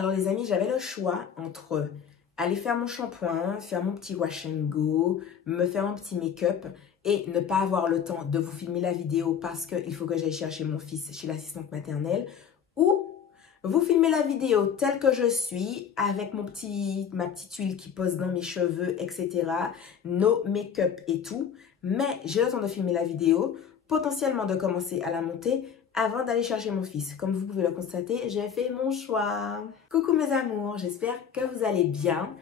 Alors les amis, j'avais le choix entre aller faire mon shampoing, faire mon petit wash and go, me faire mon petit make-up et ne pas avoir le temps de vous filmer la vidéo parce qu'il faut que j'aille chercher mon fils chez l'assistante maternelle, ou vous filmer la vidéo telle que je suis avec ma petite huile qui pose dans mes cheveux, etc. No make-up et tout. Mais j'ai le temps de filmer la vidéo, potentiellement de commencer à la monter avant d'aller chercher mon fils. Comme vous pouvez le constater, j'ai fait mon choix. Coucou mes amours, j'espère que vous allez bien.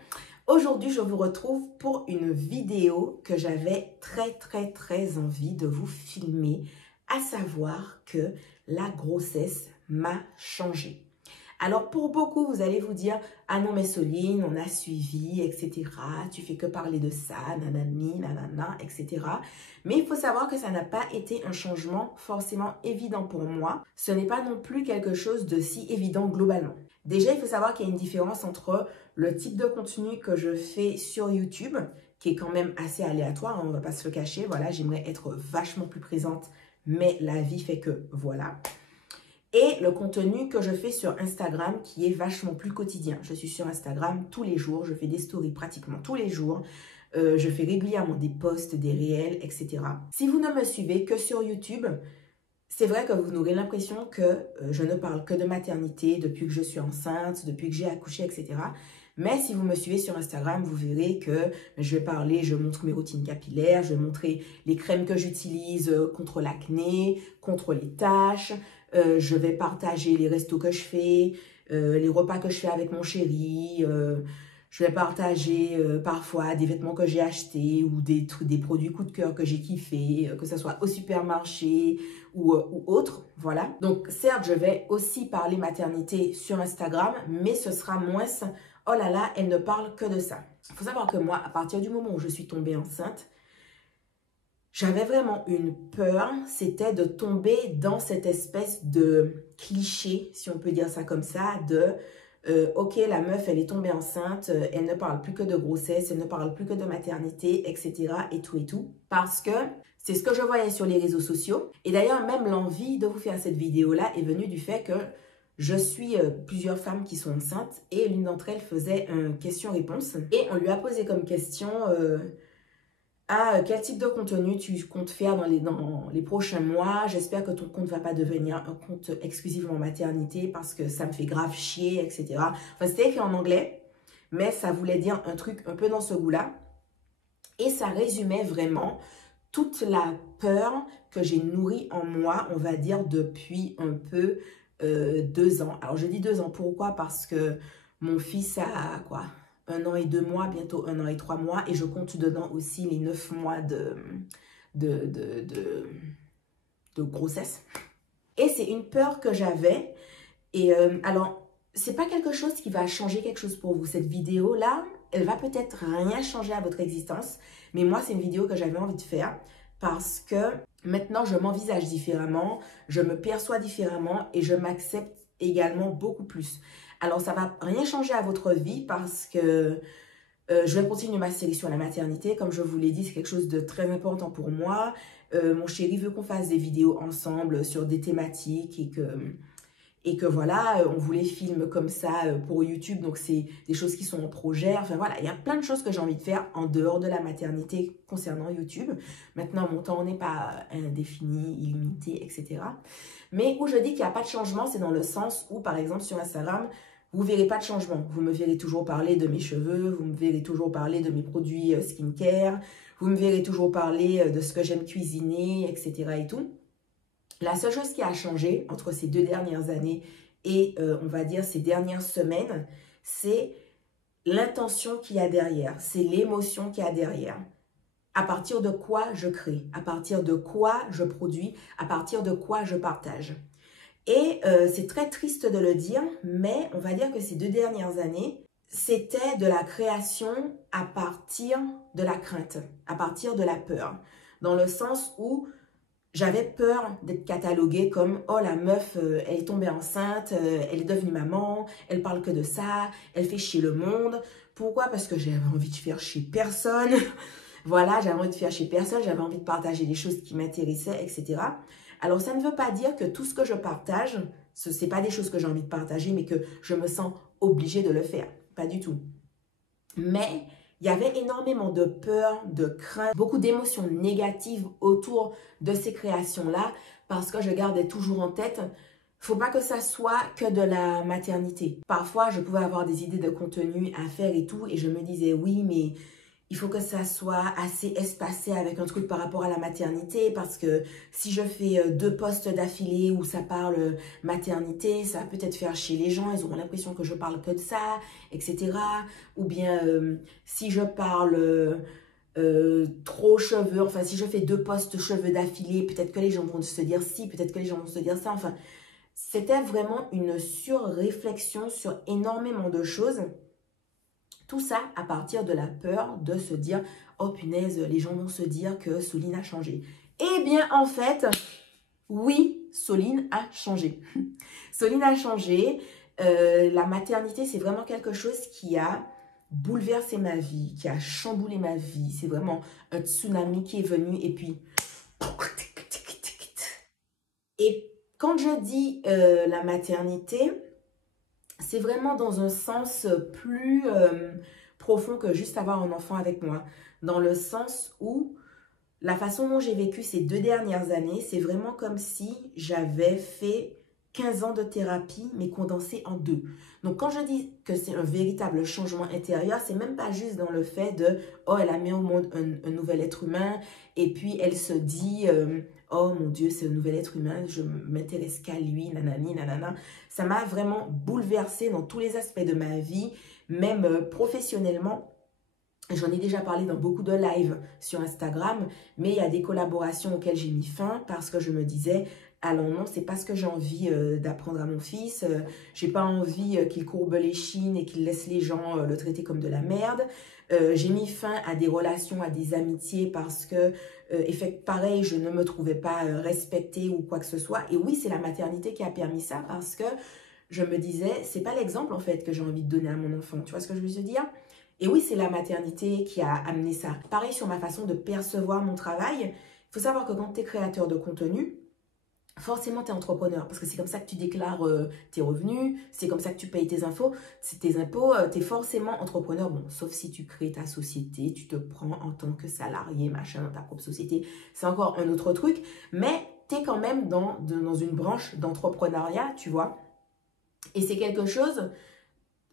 Aujourd'hui, je vous retrouve pour une vidéo que j'avais très envie de vous filmer, à savoir que la grossesse m'a changé. Alors pour beaucoup, vous allez vous dire « Ah non mais Soline, on a suivi, etc. Tu fais que parler de ça, nanani, nanana, etc. » Mais il faut savoir que ça n'a pas été un changement forcément évident pour moi. Ce n'est pas non plus quelque chose de si évident globalement. Déjà, il faut savoir qu'il y a une différence entre le type de contenu que je fais sur YouTube, qui est quand même assez aléatoire, hein, on ne va pas se le cacher. Voilà, j'aimerais être vachement plus présente, mais la vie fait que voilà. Et le contenu que je fais sur Instagram qui est vachement plus quotidien. Je suis sur Instagram tous les jours, je fais des stories pratiquement tous les jours. Je fais régulièrement des posts, des réels, etc. Si vous ne me suivez que sur YouTube, c'est vrai que vous aurez l'impression que je ne parle que de maternité depuis que je suis enceinte, depuis que j'ai accouché, etc. Mais si vous me suivez sur Instagram, vous verrez que je vais parler, je montre mes routines capillaires, je vais montrer les crèmes que j'utilise contre l'acné, contre les taches. Je vais partager les restos que je fais, les repas que je fais avec mon chéri. Je vais partager parfois des vêtements que j'ai achetés ou des produits coup de cœur que j'ai kiffé, que ce soit au supermarché ou autre. Voilà. Donc certes, je vais aussi parler maternité sur Instagram, mais ce sera moins « Oh là là, elle ne parle que de ça ». Il faut savoir que moi, à partir du moment où je suis tombée enceinte, j'avais vraiment une peur, c'était de tomber dans cette espèce de cliché, si on peut dire ça comme ça, de ok, la meuf, elle est tombée enceinte, elle ne parle plus que de grossesse, elle ne parle plus que de maternité, etc. et tout. Parce que c'est ce que je voyais sur les réseaux sociaux. Et d'ailleurs, même l'envie de vous faire cette vidéo-là est venue du fait que je suis plusieurs femmes qui sont enceintes et l'une d'entre elles faisait une question-réponse. Et on lui a posé comme question... quel type de contenu tu comptes faire dans les prochains mois? J'espère que ton compte ne va pas devenir un compte exclusivement maternité parce que ça me fait grave chier, etc. Enfin, c'était écrit en anglais, mais ça voulait dire un truc un peu dans ce goût-là. Et ça résumait vraiment toute la peur que j'ai nourrie en moi, on va dire, depuis un peu 2 ans. Alors, je dis 2 ans, pourquoi? Parce que mon fils a quoi? 1 an et 2 mois, bientôt 1 an et 3 mois. Et je compte dedans aussi les 9 mois de grossesse. Et c'est une peur que j'avais. Et alors, c'est pas quelque chose qui va changer quelque chose pour vous. Cette vidéo-là, elle va peut-être rien changer à votre existence. Mais moi, c'est une vidéo que j'avais envie de faire parce que maintenant, je m'envisage différemment, je me perçois différemment et je m'accepte également beaucoup plus. Alors, ça ne va rien changer à votre vie parce que je vais continuer ma série sur la maternité. Comme je vous l'ai dit, c'est quelque chose de très important pour moi. Mon chéri veut qu'on fasse des vidéos ensemble sur des thématiques et que voilà, on voulait filmer comme ça pour YouTube. Donc, c'est des choses qui sont en projet. Enfin, voilà, il y a plein de choses que j'ai envie de faire en dehors de la maternité concernant YouTube. Maintenant, mon temps n'est pas indéfini, illimité, etc. Mais où je dis qu'il n'y a pas de changement, c'est dans le sens où, par exemple, sur Instagram, vous ne verrez pas de changement. Vous me verrez toujours parler de mes cheveux, vous me verrez toujours parler de mes produits skincare, vous me verrez toujours parler de ce que j'aime cuisiner, etc. et tout. La seule chose qui a changé entre ces 2 dernières années et on va dire ces dernières semaines, c'est l'intention qu'il y a derrière, c'est l'émotion qu'il y a derrière. À partir de quoi je crée, à partir de quoi je produis, à partir de quoi je partage. Et c'est très triste de le dire, mais on va dire que ces 2 dernières années, c'était de la création à partir de la crainte, à partir de la peur. Dans le sens où j'avais peur d'être cataloguée comme « Oh, la meuf, elle est tombée enceinte, elle est devenue maman, elle parle que de ça, elle fait chier le monde. » Pourquoi? Parce que j'avais envie de faire chier personne. Voilà, j'avais envie de faire chier personne, j'avais envie de partager des choses qui m'intéressaient, etc. Alors, ça ne veut pas dire que tout ce que je partage Ce n'est pas des choses que j'ai envie de partager, mais que je me sens obligée de le faire. Pas du tout. Mais il y avait énormément de peur, de crainte, beaucoup d'émotions négatives autour de ces créations-là parce que je gardais toujours en tête, faut pas que ça soit que de la maternité. Parfois, je pouvais avoir des idées de contenu à faire et tout et je me disais oui, mais il faut que ça soit assez espacé avec un truc par rapport à la maternité parce que si je fais 2 posts d'affilée où ça parle maternité, ça va peut-être faire chier les gens, ils auront l'impression que je parle que de ça, etc. Ou bien si je parle trop cheveux, enfin si je fais 2 posts cheveux d'affilée, peut-être que les gens vont se dire si, peut-être que les gens vont se dire ça, enfin c'était vraiment une surréflexion sur énormément de choses. Tout ça à partir de la peur de se dire « Oh punaise, les gens vont se dire que Soline a changé. » Eh bien, en fait, oui, Soline a changé. Soline a changé. La maternité, c'est vraiment quelque chose qui a bouleversé ma vie, qui a chamboulé ma vie. C'est vraiment un tsunami qui est venu et puis... Et quand je dis la maternité... c'est vraiment dans un sens plus profond que juste avoir un enfant avec moi. Dans le sens où la façon dont j'ai vécu ces 2 dernières années, c'est vraiment comme si j'avais fait 15 ans de thérapie, mais condensé en 2. Donc, quand je dis que c'est un véritable changement intérieur, c'est même pas juste dans le fait de « Oh, elle a mis au monde un nouvel être humain » et puis elle se dit oh mon Dieu, c'est un nouvel être humain, je m'intéresse qu'à lui, nanani, nanana. » Ça m'a vraiment bouleversée dans tous les aspects de ma vie, même professionnellement. J'en ai déjà parlé dans beaucoup de lives sur Instagram, mais il y a des collaborations auxquelles j'ai mis fin parce que je me disais, allons non, c'est pas ce que j'ai envie d'apprendre à mon fils. J'ai pas envie qu'il courbe les chines et qu'il laisse les gens le traiter comme de la merde. J'ai mis fin à des relations, à des amitiés parce que, pareil, je ne me trouvais pas respectée ou quoi que ce soit. Et oui, c'est la maternité qui a permis ça parce que je me disais, c'est pas l'exemple en fait que j'ai envie de donner à mon enfant. Tu vois ce que je veux dire? Et oui, c'est la maternité qui a amené ça. Pareil sur ma façon de percevoir mon travail. Il faut savoir que quand tu es créateur de contenu, forcément, tu es entrepreneur parce que c'est comme ça que tu déclares tes revenus, c'est comme ça que tu payes tes impôts, tu es forcément entrepreneur. Bon, sauf si tu crées ta société, tu te prends en tant que salarié, machin, dans ta propre société. C'est encore un autre truc, mais tu es quand même dans une branche d'entrepreneuriat, tu vois. Et c'est quelque chose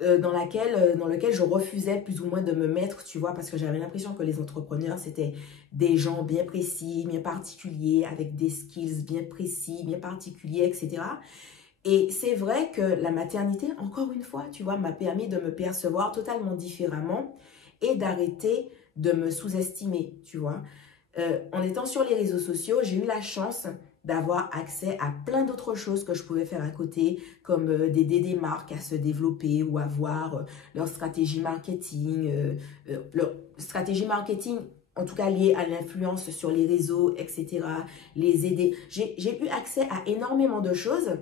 dans lequel je refusais plus ou moins de me mettre, tu vois, parce que j'avais l'impression que les entrepreneurs, c'était des gens bien précis, bien particuliers, avec des skills bien précis, bien particuliers, etc. Et c'est vrai que la maternité, encore une fois, tu vois, m'a permis de me percevoir totalement différemment et d'arrêter de me sous-estimer, tu vois. En étant sur les réseaux sociaux, j'ai eu la chance d'avoir accès à plein d'autres choses que je pouvais faire à côté, comme d'aider des marques à se développer ou avoir leur stratégie marketing, en tout cas liée à l'influence sur les réseaux, etc. Les aider. J'ai eu accès à énormément de choses,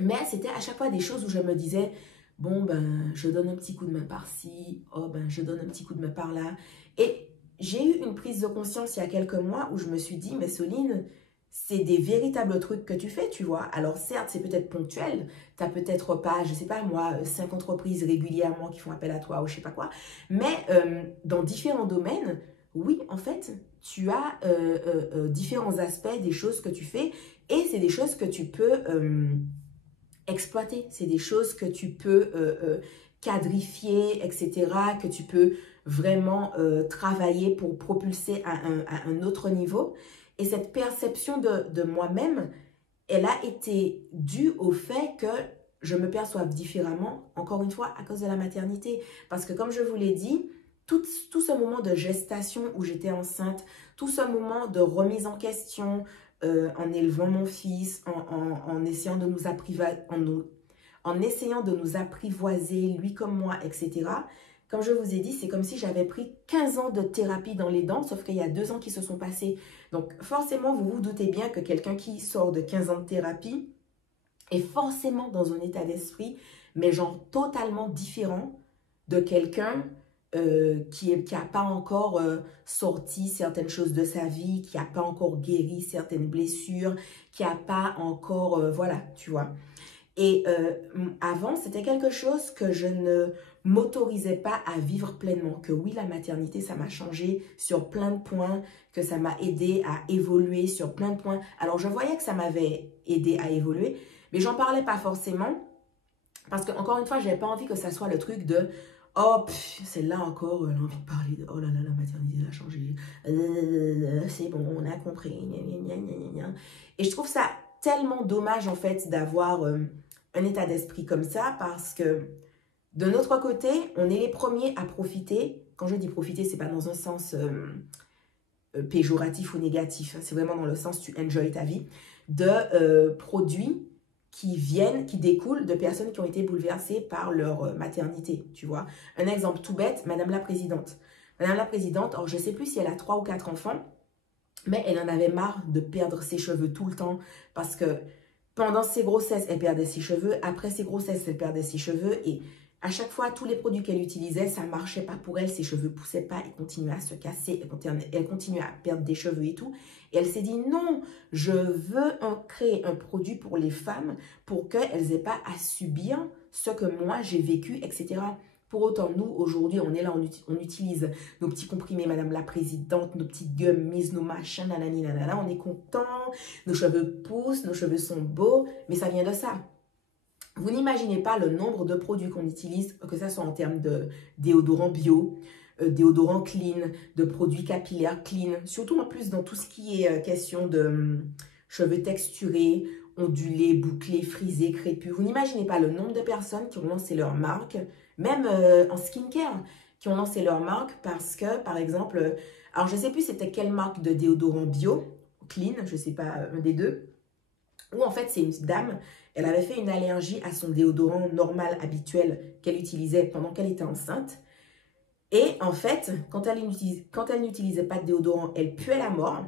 mais c'était à chaque fois des choses où je me disais, bon, ben, je donne un petit coup de main par-ci, oh, ben, je donne un petit coup de main par-là. Et j'ai eu une prise de conscience il y a quelques mois où je me suis dit, mais Soline, c'est des véritables trucs que tu fais, tu vois. Alors certes, c'est peut-être ponctuel. Tu n'as peut-être pas, je sais pas moi, 5 entreprises régulièrement qui font appel à toi ou je sais pas quoi. Mais dans différents domaines, oui, en fait, tu as différents aspects des choses que tu fais et c'est des choses que tu peux exploiter. C'est des choses que tu peux quadrifier, etc. Que tu peux vraiment travailler pour propulser à un autre niveau. Et cette perception de moi-même, elle a été due au fait que je me perçoive différemment, encore une fois, à cause de la maternité. Parce que comme je vous l'ai dit, tout ce moment de gestation où j'étais enceinte, tout ce moment de remise en question, en élevant mon fils, en essayant de nous apprivoiser, lui comme moi, etc., comme je vous ai dit, c'est comme si j'avais pris 15 ans de thérapie dans les dents, sauf qu'il y a 2 ans qui se sont passés. Donc, forcément, vous vous doutez bien que quelqu'un qui sort de 15 ans de thérapie est forcément dans un état d'esprit, mais genre totalement différent de quelqu'un qui n'a pas encore sorti certaines choses de sa vie, qui n'a pas encore guéri certaines blessures, qui n'a pas encore, voilà, tu vois. Et avant, c'était quelque chose que je ne m'autorisais pas à vivre pleinement. Que oui, la maternité, ça m'a changé sur plein de points, que ça m'a aidé à évoluer sur plein de points. Alors, je voyais que ça m'avait aidé à évoluer, mais j'en parlais pas forcément. Parce que, encore une fois, je n'avais pas envie que ça soit le truc de oh, c'est là encore l'envie de parler de oh là là, la maternité a changé. C'est bon, on a compris. Gna, gna, gna, gna, gna. Et je trouve ça tellement dommage, en fait, d'avoir un état d'esprit comme ça parce que de notre côté, on est les premiers à profiter. Quand je dis profiter, c'est pas dans un sens péjoratif ou négatif. C'est vraiment dans le sens tu enjoy ta vie de produits qui découlent de personnes qui ont été bouleversées par leur maternité, tu vois. Un exemple tout bête, Madame la Présidente. Madame la Présidente, alors je ne sais plus si elle a 3 ou 4 enfants, mais elle en avait marre de perdre ses cheveux tout le temps parce que pendant ses grossesses, elle perdait ses cheveux. Après ses grossesses, elle perdait ses cheveux. Et à chaque fois, tous les produits qu'elle utilisait, ça ne marchait pas pour elle. Ses cheveux ne poussaient pas. Elle continuait à se casser. Elle continuait à perdre des cheveux et tout. Et elle s'est dit, non, je veux créer un produit pour les femmes pour qu'elles n'aient pas à subir ce que moi, j'ai vécu, etc. Pour autant, nous, aujourd'hui, on est là, on utilise nos petits comprimés, Madame la Présidente, nos petites gummies, nos machins, nanani, nanana, on est content, nos cheveux poussent, nos cheveux sont beaux, mais ça vient de ça. Vous n'imaginez pas le nombre de produits qu'on utilise, que ce soit en termes de déodorant bio, déodorant clean, de produits capillaires clean, surtout en plus dans tout ce qui est question de cheveux texturés, ondulés, bouclés, frisés, crépus. Vous n'imaginez pas le nombre de personnes qui ont lancé leur marque, même en skincare, qui ont lancé leur marque parce que, par exemple, alors je ne sais plus c'était quelle marque de déodorant bio, clean, je ne sais pas, un des deux, où en fait c'est une dame, elle avait fait une allergie à son déodorant normal, habituel, qu'elle utilisait pendant qu'elle était enceinte. Et en fait, quand elle n'utilisait pas de déodorant, elle puait la mort.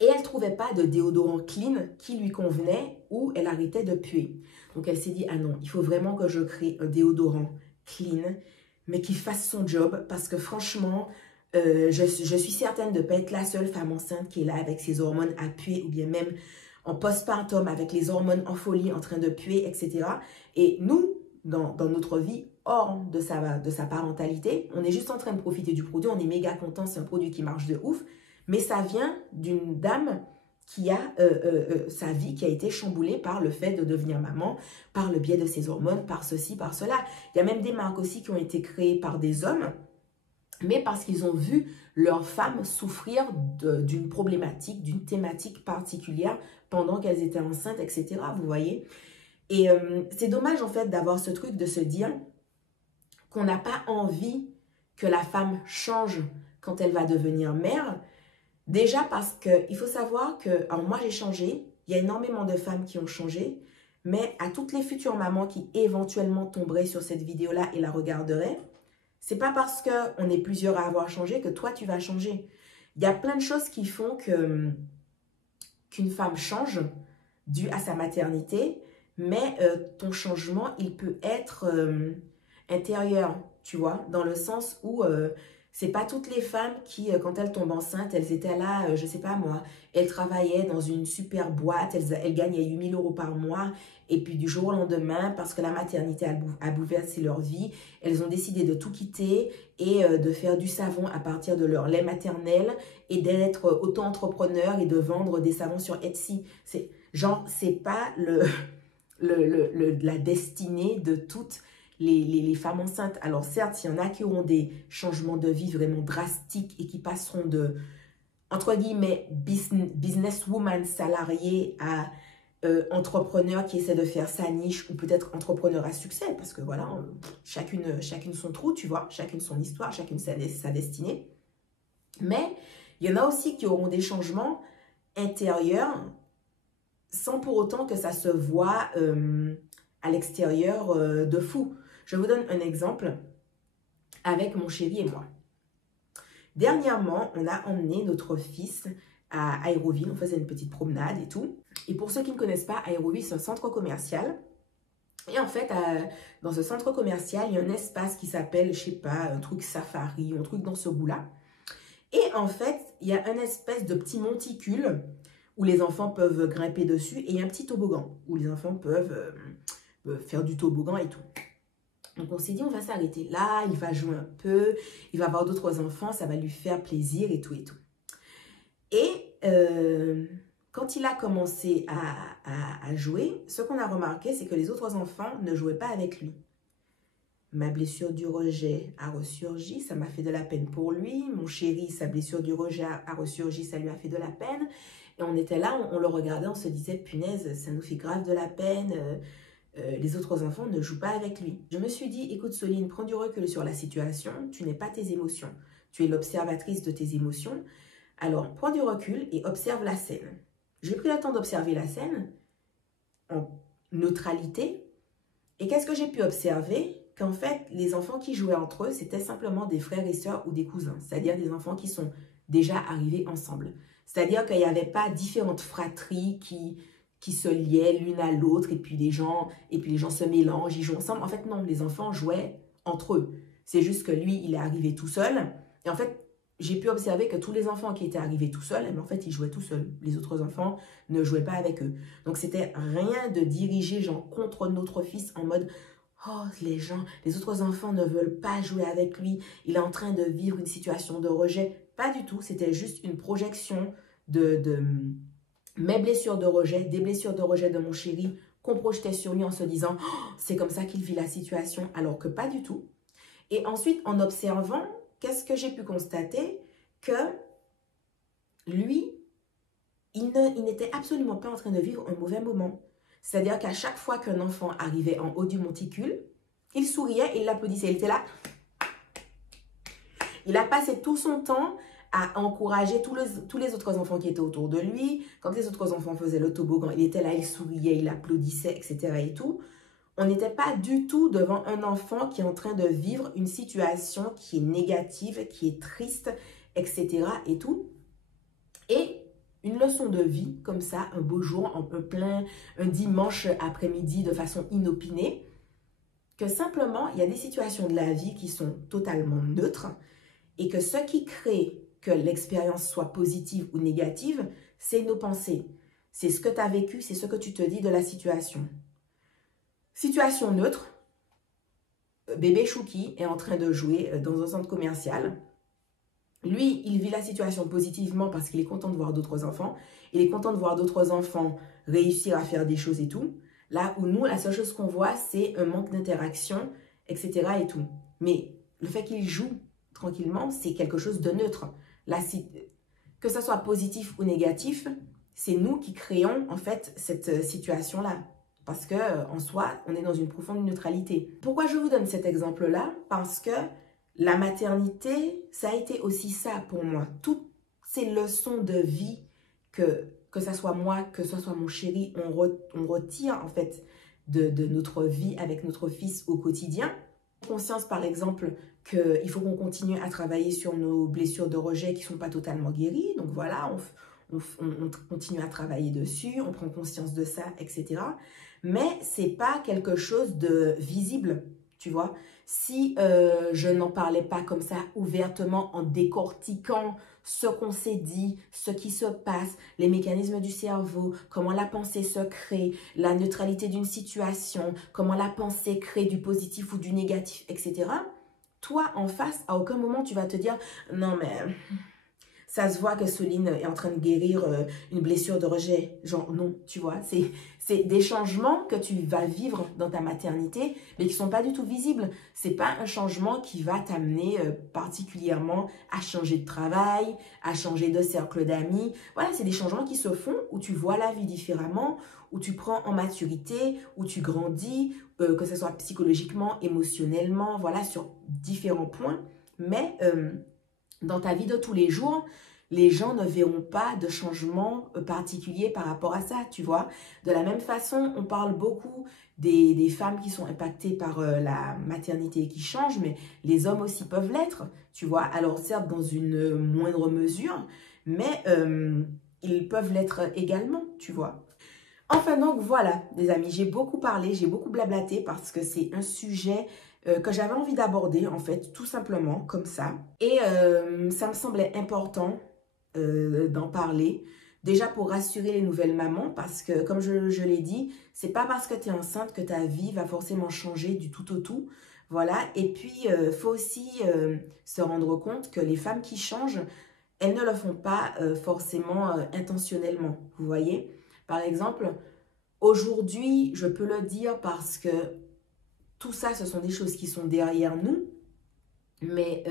Et elle ne trouvait pas de déodorant clean qui lui convenait ou elle arrêtait de puer. Donc elle s'est dit, ah non, il faut vraiment que je crée un déodorant clean, mais qui fasse son job parce que franchement, je suis certaine de ne pas être la seule femme enceinte qui est là avec ses hormones à puer ou bien même en postpartum avec les hormones en folie en train de puer, etc. Et nous, dans notre vie, hors de sa parentalité, on est juste en train de profiter du produit, on est méga content, c'est un produit qui marche de ouf, mais ça vient d'une dame qui a sa vie qui a été chamboulée par le fait de devenir maman, par le biais de ses hormones, par ceci, par cela. Il y a même des marques aussi qui ont été créées par des hommes, mais parce qu'ils ont vu leurs femmes souffrir d'une problématique, d'une thématique particulière pendant qu'elles étaient enceintes, etc. Vous voyez? Et c'est dommage en fait d'avoir ce truc de se dire qu'on n'a pas envie que la femme change quand elle va devenir mère. Déjà parce qu'il faut savoir que, alors moi j'ai changé, il y a énormément de femmes qui ont changé, mais à toutes les futures mamans qui éventuellement tomberaient sur cette vidéo-là et la regarderaient, c'est pas parce qu'on est plusieurs à avoir changé que toi tu vas changer. Il y a plein de choses qui font qu'une femme change dû à sa maternité, mais ton changement, il peut être intérieur, tu vois, dans le sens où c'est pas toutes les femmes qui, quand elles tombent enceintes, elles étaient là, je sais pas moi, elles travaillaient dans une super boîte, elles gagnaient 8 000 € par mois, et puis du jour au lendemain, parce que la maternité a bouleversé leur vie, elles ont décidé de tout quitter et de faire du savon à partir de leur lait maternel et d'être auto-entrepreneur et de vendre des savons sur Etsy. Genre, c'est pas la destinée de toutes les femmes enceintes. Alors certes, il y en a qui auront des changements de vie vraiment drastiques et qui passeront de, entre guillemets, businesswoman salariée à entrepreneur qui essaie de faire sa niche ou peut-être entrepreneur à succès parce que voilà, chacune son trou, tu vois, chacune son histoire, chacune sa destinée. Mais il y en a aussi qui auront des changements intérieurs sans pour autant que ça se voit à l'extérieur de fou. Je vous donne un exemple avec mon chéri et moi. Dernièrement, on a emmené notre fils à Aéroville. On faisait une petite promenade et tout. Et pour ceux qui ne connaissent pas, Aéroville, c'est un centre commercial Et en fait, dans ce centre commercial, il y a un espace qui s'appelle, je sais pas, un truc safari, un truc dans ce goût-là. Et en fait, il y a un espèce de petit monticule où les enfants peuvent grimper dessus et il y a un petit toboggan où les enfants peuvent faire du toboggan et tout. Donc on s'est dit, on va s'arrêter là, il va jouer un peu, il va avoir d'autres enfants, ça va lui faire plaisir et tout et tout. Et quand il a commencé à jouer, ce qu'on a remarqué, c'est que les autres enfants ne jouaient pas avec lui. Ma blessure du rejet a ressurgi, ça m'a fait de la peine pour lui. Mon chéri, sa blessure du rejet a ressurgi, ça lui a fait de la peine. Et on était là, on le regardait, on se disait, punaise, ça nous fait grave de la peine. Les autres enfants ne jouent pas avec lui. Je me suis dit, écoute Soline, prends du recul sur la situation, tu n'es pas tes émotions. Tu es l'observatrice de tes émotions. Alors, prends du recul et observe la scène. J'ai pris le temps d'observer la scène en neutralité. Et qu'est-ce que j'ai pu observer? Qu'en fait, les enfants qui jouaient entre eux, c'était simplement des frères et sœurs ou des cousins. C'est-à-dire des enfants qui sont déjà arrivés ensemble. C'est-à-dire qu'il n'y avait pas différentes fratries qui se liaient l'une à l'autre et puis les gens se mélangent, ils jouent ensemble. En fait, non, les enfants jouaient entre eux. C'est juste que lui, il est arrivé tout seul. Et en fait, j'ai pu observer que tous les enfants qui étaient arrivés tout seuls, en fait, ils jouaient tout seuls. Les autres enfants ne jouaient pas avec eux. Donc, c'était rien de dirigé, genre, contre notre fils en mode « Oh, les autres enfants ne veulent pas jouer avec lui. Il est en train de vivre une situation de rejet. » Pas du tout. C'était juste une projection de mes blessures de rejet, des blessures de rejet de mon chéri qu'on projetait sur lui en se disant oh, « C'est comme ça qu'il vit la situation. » Alors que pas du tout. Et ensuite, en observant, qu'est-ce que j'ai pu constater? Que lui, il n'était absolument pas en train de vivre un mauvais moment. C'est-à-dire qu'à chaque fois qu'un enfant arrivait en haut du monticule, il souriait et il l'applaudissait. Il était là. Il a passé tout son temps à encourager tous les autres enfants qui étaient autour de lui. Quand les autres enfants faisaient le toboggan, il était là, il souriait, il applaudissait, etc. et tout. On n'était pas du tout devant un enfant qui est en train de vivre une situation qui est négative, qui est triste, etc. et tout. Et une leçon de vie, comme ça, un beau jour, un dimanche après-midi, de façon inopinée, que simplement, il y a des situations de la vie qui sont totalement neutres et que ce qui crée que l'expérience soit positive ou négative, c'est nos pensées. C'est ce que tu as vécu, c'est ce que tu te dis de la situation. Situation neutre, bébé Chouki est en train de jouer dans un centre commercial. Lui, il vit la situation positivement parce qu'il est content de voir d'autres enfants. Il est content de voir d'autres enfants réussir à faire des choses et tout. Là où nous, la seule chose qu'on voit, c'est un manque d'interaction, etc. et tout. Mais le fait qu'il joue tranquillement, c'est quelque chose de neutre. Là, que ça soit positif ou négatif, c'est nous qui créons en fait cette situation-là. Parce qu'en soi, on est dans une profonde neutralité. Pourquoi je vous donne cet exemple-là? Parce que la maternité, ça a été aussi ça pour moi. Toutes ces leçons de vie, que ça soit moi, que ce soit mon chéri, on retire en fait de notre vie avec notre fils au quotidien. Conscience par exemple qu'il faut qu'on continue à travailler sur nos blessures de rejet qui ne sont pas totalement guéries. Donc voilà, on continue à travailler dessus, on prend conscience de ça, etc. Mais ce n'est pas quelque chose de visible, tu vois. Si je n'en parlais pas comme ça ouvertement en décortiquant ce qu'on s'est dit, ce qui se passe, les mécanismes du cerveau, comment la pensée se crée, la neutralité d'une situation, comment la pensée crée du positif ou du négatif, etc. Toi, en face, à aucun moment, tu vas te dire « Non, mais ça se voit que Soline est en train de guérir une blessure de rejet. » Genre, non, tu vois, c'est des changements que tu vas vivre dans ta maternité, mais qui ne sont pas du tout visibles. Ce n'est pas un changement qui va t'amener particulièrement à changer de travail, à changer de cercle d'amis. Voilà, c'est des changements qui se font où tu vois la vie différemment, où tu prends en maturité, où tu grandis, que ce soit psychologiquement, émotionnellement, voilà, sur différents points. Mais dans ta vie de tous les jours, les gens ne verront pas de changement particulier par rapport à ça, tu vois. De la même façon, on parle beaucoup des femmes qui sont impactées par la maternité et qui changent, mais les hommes aussi peuvent l'être, tu vois. Alors certes, dans une moindre mesure, mais ils peuvent l'être également, tu vois. Enfin donc voilà, les amis, j'ai beaucoup parlé, j'ai beaucoup blablaté parce que c'est un sujet que j'avais envie d'aborder en fait, tout simplement comme ça. Et ça me semblait important d'en parler. Déjà pour rassurer les nouvelles mamans parce que comme je l'ai dit, c'est pas parce que tu es enceinte que ta vie va forcément changer du tout au tout. Voilà, et puis il faut aussi se rendre compte que les femmes qui changent, elles ne le font pas forcément intentionnellement, vous voyez. Par exemple, aujourd'hui, je peux le dire parce que tout ça, ce sont des choses qui sont derrière nous. Mais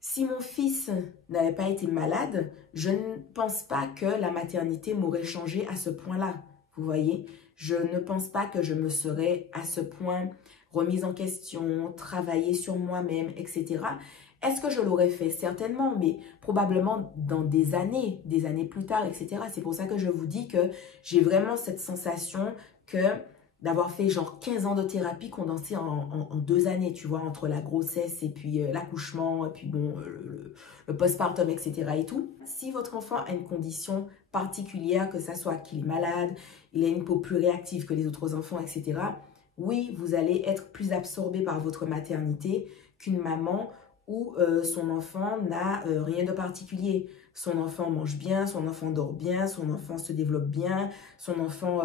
si mon fils n'avait pas été malade, je ne pense pas que la maternité m'aurait changé à ce point-là. Vous voyez, je ne pense pas que je me serais à ce point remise en question, travaillé sur moi-même, etc. Est-ce que je l'aurais fait? Certainement, mais probablement dans des années plus tard, etc. C'est pour ça que je vous dis que j'ai vraiment cette sensation que d'avoir fait genre 15 ans de thérapie condensée en 2 années, tu vois, entre la grossesse et puis l'accouchement, et puis bon, le postpartum, etc. et tout. Si votre enfant a une condition particulière, que ça soit qu'il est malade, il a une peau plus réactive que les autres enfants, etc., oui, vous allez être plus absorbé par votre maternité qu'une maman où son enfant n'a rien de particulier. Son enfant mange bien, son enfant dort bien, son enfant se développe bien, son enfant...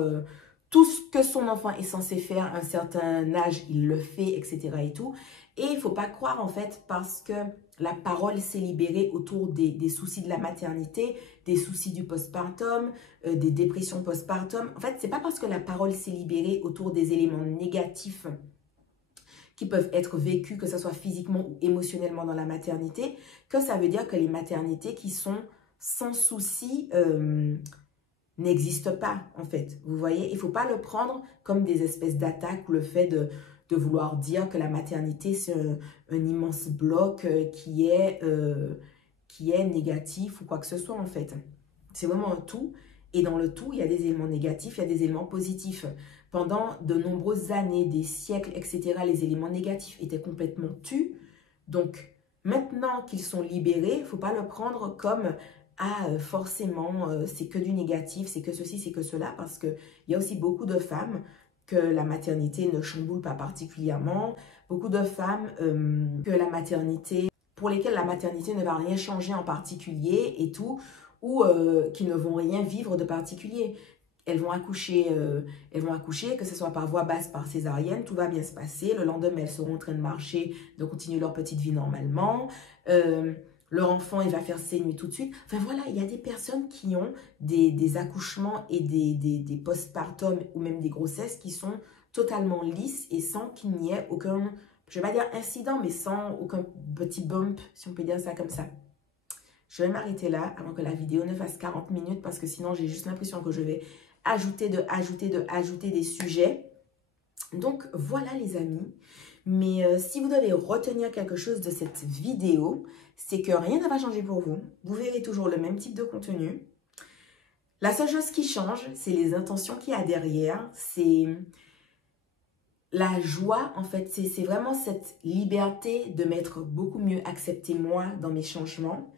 tout ce que son enfant est censé faire à un certain âge, il le fait, etc. et tout. Et il ne faut pas croire, en fait, parce que la parole s'est libérée autour des soucis de la maternité, des soucis du postpartum, des dépressions postpartum. En fait, ce n'est pas parce que la parole s'est libérée autour des éléments négatifs qui peuvent être vécus, que ce soit physiquement ou émotionnellement dans la maternité, que ça veut dire que les maternités qui sont sans souci n'existe pas, en fait. Vous voyez, il ne faut pas le prendre comme des espèces d'attaques ou le fait de vouloir dire que la maternité, c'est un immense bloc qui est négatif ou quoi que ce soit, en fait. C'est vraiment un tout. Et dans le tout, il y a des éléments négatifs, il y a des éléments positifs. Pendant de nombreuses années, des siècles, etc., les éléments négatifs étaient complètement tus. Donc, maintenant qu'ils sont libérés, il ne faut pas le prendre comme forcément, c'est que du négatif, c'est que ceci, c'est que cela, parce qu'il y a aussi beaucoup de femmes que la maternité ne chamboule pas particulièrement, beaucoup de femmes pour lesquelles la maternité ne va rien changer en particulier et tout, ou qui ne vont rien vivre de particulier. Elles vont accoucher, que ce soit par voie basse, par césarienne, tout va bien se passer. Le lendemain, elles seront en train de marcher, de continuer leur petite vie normalement. Leur enfant, il va faire ses nuits tout de suite. Enfin voilà, il y a des personnes qui ont des accouchements et des postpartum ou même des grossesses qui sont totalement lisses et sans qu'il n'y ait aucun, je ne vais pas dire incident, mais sans aucun petit bump, si on peut dire ça comme ça. Je vais m'arrêter là avant que la vidéo ne fasse 40 minutes parce que sinon j'ai juste l'impression que je vais ajouter des sujets. Donc voilà les amis. Mais si vous devez retenir quelque chose de cette vidéo, c'est que rien ne va changer pour vous. Vous verrez toujours le même type de contenu. La seule chose qui change, c'est les intentions qu'il y a derrière. C'est la joie, en fait. C'est vraiment cette liberté de m'être beaucoup mieux acceptée moi dans mes changements.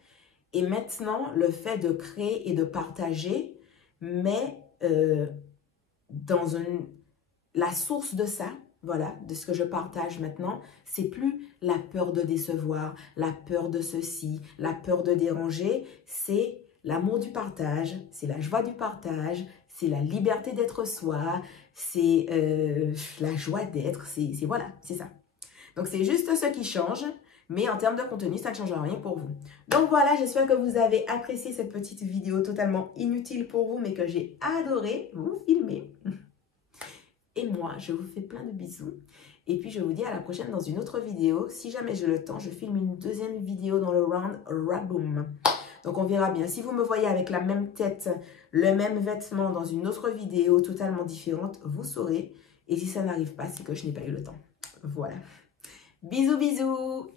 Et maintenant, le fait de créer et de partager, mais la source de ça, voilà, de ce que je partage maintenant, c'est plus la peur de décevoir, la peur de ceci, la peur de déranger, c'est l'amour du partage, c'est la joie du partage, c'est la liberté d'être soi, c'est la joie d'être, voilà, c'est ça. Donc c'est juste ce qui change, mais en termes de contenu, ça ne change rien pour vous. Donc voilà, j'espère que vous avez apprécié cette petite vidéo totalement inutile pour vous, mais que j'ai adoré vous filmer. Et moi, je vous fais plein de bisous. Et puis, je vous dis à la prochaine dans une autre vidéo. Si jamais j'ai le temps, je filme une deuxième vidéo dans le round Raboom. Donc, on verra bien. Si vous me voyez avec la même tête, le même vêtement dans une autre vidéo totalement différente, vous saurez. Et si ça n'arrive pas, c'est que je n'ai pas eu le temps. Voilà. Bisous, bisous.